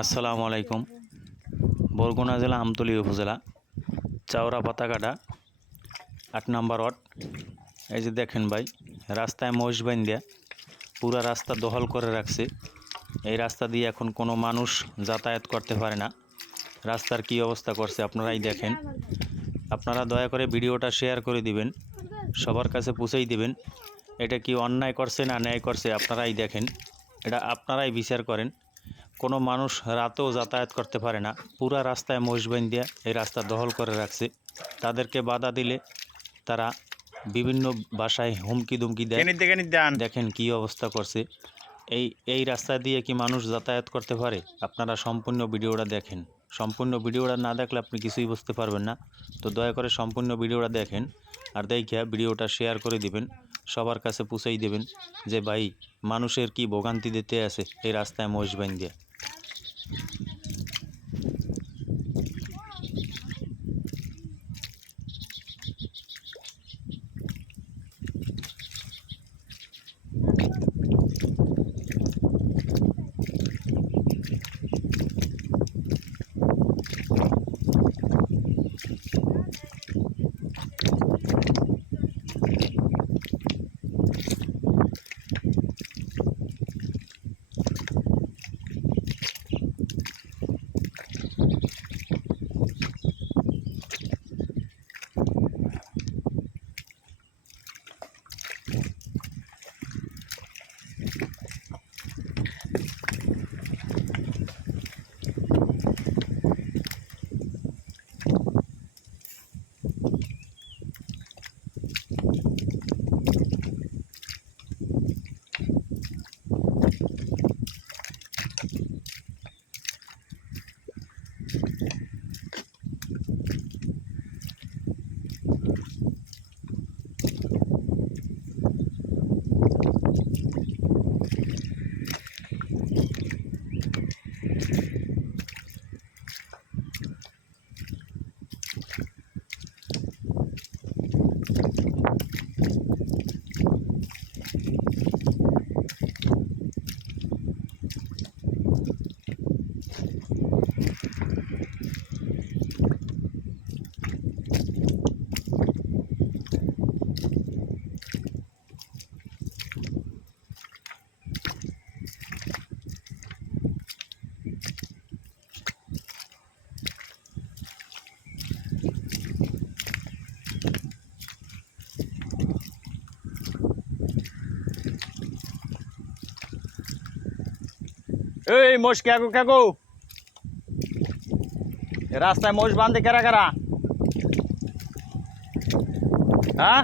আসসালামু আলাইকুম। বরগুনা জেলা আমতলী উপজেলা চাওড়া পাতাকাটা ৮ নম্বর ওয়ার্ড। এই যে দেখেন ভাই, রাস্তায় মহিষ বাইন্ধা পুরা রাস্তা দখল করে রাখছে। এই রাস্তা দিয়ে এখন কোনো মানুষ যাতায়াত করতে পারে না। রাস্তার কি অবস্থা করছে আপনারাই দেখেন। আপনারা দয়া করে ভিডিওটা শেয়ার করে দিবেন, সবার কাছে পৌঁছেই দিবেন। এটা কি অন্যায় করছে না ন্যায় করছে আপনারাই দেখেন, এটা আপনারাই বিচার করেন। কোনো মানুষ রাতেও যাতায়াত করতে পারে না। পুরা রাস্তায় মহিষ বাইন্ধা এই রাস্তা দখল করে রাখছে। তাদেরকে বাধা দিলে তারা বিভিন্ন ভাষায় হুমকি দুমকি দেয়। দেখেন কি অবস্থা করছে। এই রাস্তা দিয়ে কি মানুষ যাতায়াত করতে পারে? আপনারা সম্পূর্ণ ভিডিওটা দেখেন। সম্পূর্ণ ভিডিওটা না দেখলে আপনি কিছুই বুঝতে পারবেন না। তো দয়া করে সম্পূর্ণ ভিডিওটা দেখেন, আর দেখিয়া ভিডিওটা শেয়ার করে দিবেন, সবার কাছে পৌঁছেই দেবেন যে ভাই মানুষের কি ভোগান্তি দিতে আছে এই রাস্তায় মহিষ বাইন্ধা। এই মোষ কাকু কাকু, রাস্তায় মোষ বাঁধে কারা কারা? হ্যাঁ,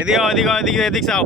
এদিকে এদিকে এদিকে এদিক চাও।